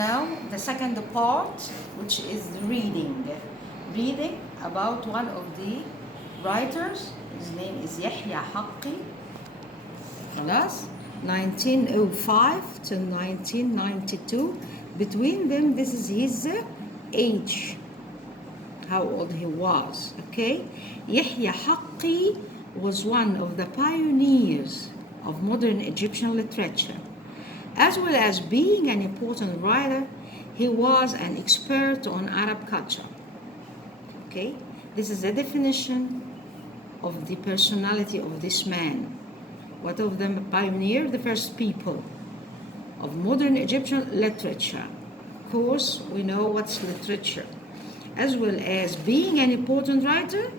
Now the second part, which is reading. Reading about one of the writers. His name is Yahya Haqqi. خلاص 1905 to 1992. Between them, this is his age, how old he was. Okay, Yahya Haqqi was one of the pioneers of modern Egyptian literature. As well as being an important writer, he was an expert on Arab culture. Okay, this is a definition of the personality of this man. What of them pioneer? The first people of modern Egyptian literature. Of course, we know what's literature. As well as being an important writer,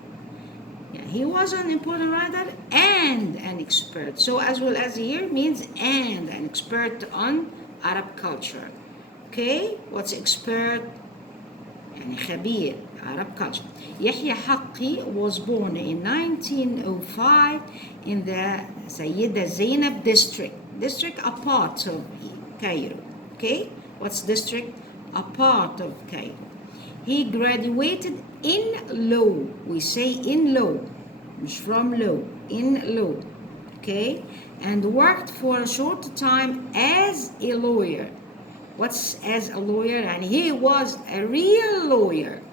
he was an important writer and an expert. So as well as here means and an expert on Arab culture. Okay, what's expert? يعني خبير Arab culture. Yahya Haqqi was born in 1905 in the Sayyida Zainab district. District, a part of Cairo. Okay, what's district? A part of Cairo. He graduated in law. We say in law, مش from law, in law. Okay, and worked for a short time as a lawyer. What's as a lawyer? And he was a real lawyer.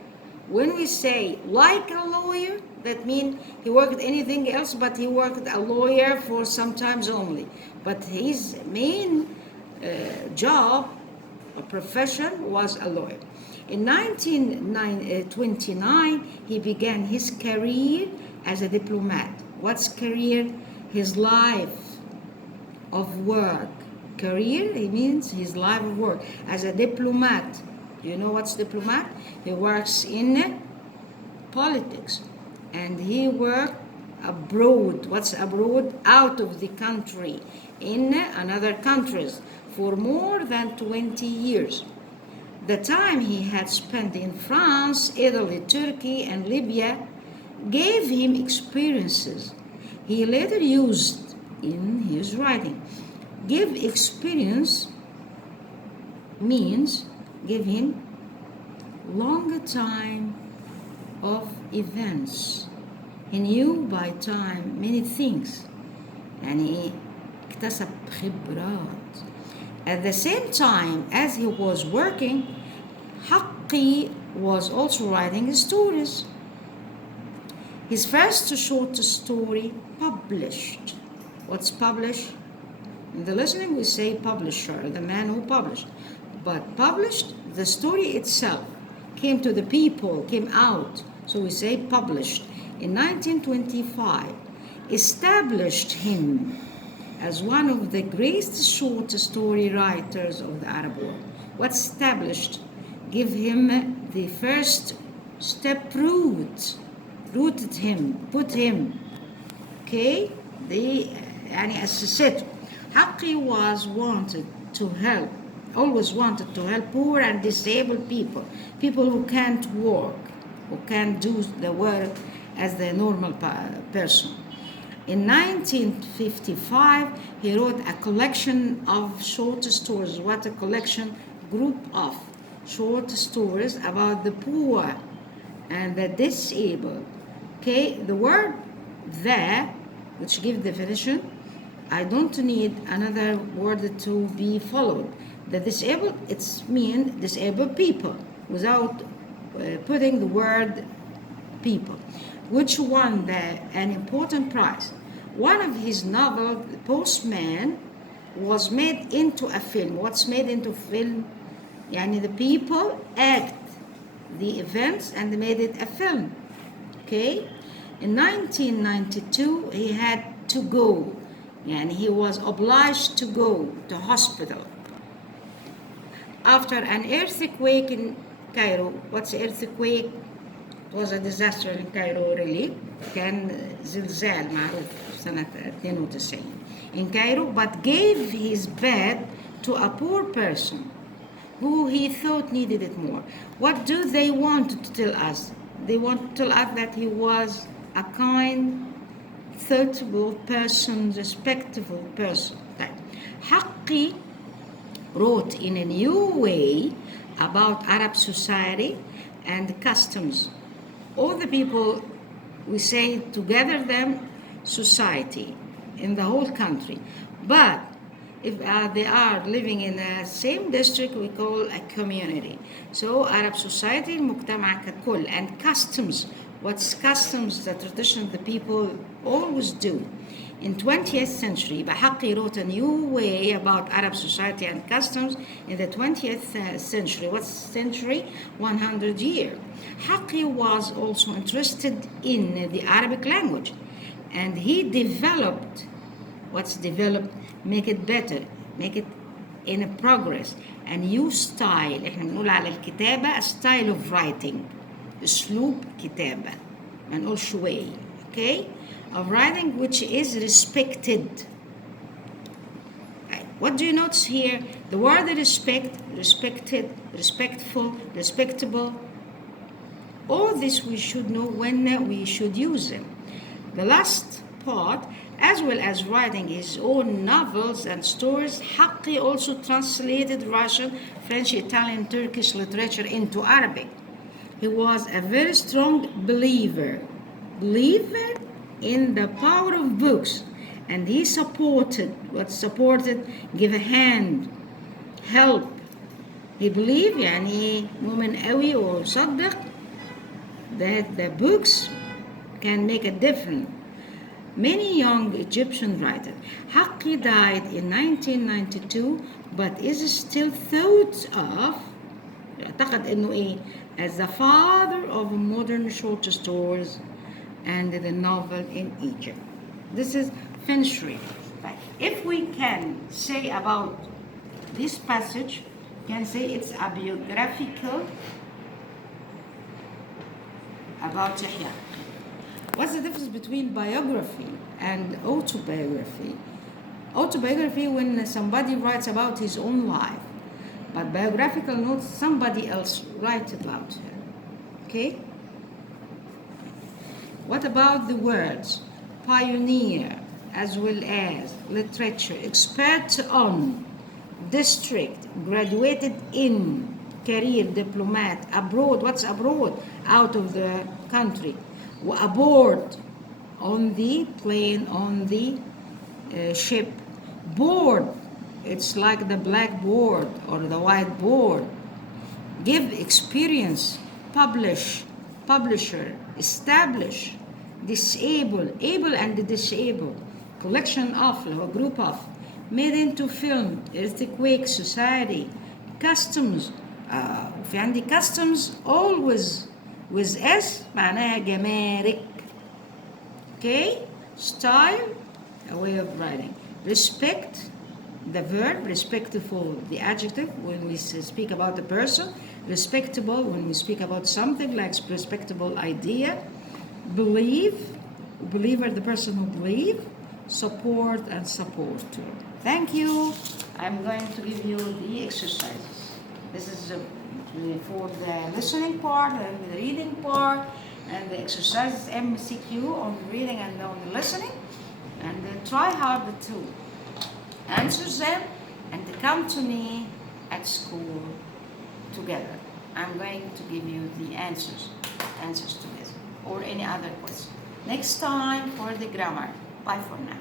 When we say like a lawyer, that means he worked anything else, but he worked a lawyer for sometimes only. But his main job or profession was a lawyer. In 1929, he began his career as a diplomat. What's career? His life of work. Career, it means his life of work as a diplomat. Do you know what's diplomat? He works in politics, and he worked abroad. What's abroad? Out of the country, in another countries for more than 20 years. The time he had spent in France, Italy, Turkey, and Libya gave him experiences he later used in his writing. Give experience means give him longer time of events. He knew by time many things, and he اكتسب خبرات. At the same time as he was working, Haqqi was also writing stories. His first short story published. What's published? In the listening we say publisher, the man who published. But published, the story itself came to the people, came out. So we say published. In 1925, established him as one of the greatest short story writers of the Arab world. What's established? Give him the first step rooted him, put him. Okay? يعني أسسته. Haqqi was wanted to help, always wanted to help poor and disabled people, people who can't work, who can't do the work as the normal person. In 1955, he wrote a collection of short stories. What a collection? Group of short stories about the poor and the disabled. Okay, the word "the," which gives definition, I don't need another word to be followed. The disabled, it's mean disabled people without putting the word people, which won an important prize. One of his novels, The Postman, was made into a film. What's made into film? Yani the people act the events and made it a film. Okay? In 1992, he had to go. And he was obliged to go to hospital after an earthquake in Cairo. What's earthquake? It was a disaster in Cairo really. كان زلزال معروف سنة 92 in Cairo, but gave his bed to a poor person who he thought needed it more. What do they want to tell us? They want to tell us that he was a kind, thoughtful person, respectful person. Haqqi wrote in a new way about Arab society and customs. All the people, we say together them society in the whole country. But if they are living in the same district, we call a community. So Arab society, مجتمع ككل. And customs, what's customs, the tradition the people always do. In 20th century, Bahaqi wrote a new way about Arab society and customs in the 20th century. What century? 100 years. Haqi was also interested in the Arabic language, and he developed, what's developed? Make it better, make it in a progress, a new style. احنا بنقول على الكتابة a style of writing, أسلوب كتابة, ما نقولش way, okay? Of writing which is respected. Right. What do you notice here? The word respect, respected, respectful, respectable. All this we should know when we should use them. The last part, as well as writing his own novels and stories, Haqqi also translated Russian, French, Italian, Turkish literature into Arabic. He was a very strong believer in the power of books, and he supported, give a hand, help. He believed, يعني مؤمن قوي وصدق that the books can make a difference. Many young Egyptian writers. Haqqi died in 1992, but is still thought of, يعتقد إنه إيه, as the father of modern short stories and the novel in Egypt. This is Finchry. If we can say about this passage, we can say it's a biographical about Yahya. What's the difference between biography and autobiography? Autobiography, when somebody writes about his own life, but biographical notes, somebody else writes about her. Okay? What about the words pioneer, as well as literature, expert on, district, graduated in, career, diplomat, abroad? What's abroad? Out of the country. Aboard, on the plane, on the ship. Board, it's like the blackboard or the whiteboard. Give, experience. Publish, publisher. Establish, disable, able and disable. Collection of, or group of. Made into film, earthquake, society. Customs, في عندي customs always with S معناها جمارك. Okay? Style, a way of writing. Respect, the verb, respectful, the adjective when we speak about the person. Respectable when we speak about something like respectable idea. Believe, believer, the person who believes. Support and supporter. Thank you. I'm going to give you the exercises. This is for the listening part and the reading part, and the exercises MCQ on reading and on listening. And try hard to answer them and come to me at school together. I'm going to give you the answers together, or any other question. Next time for the grammar. Bye for now.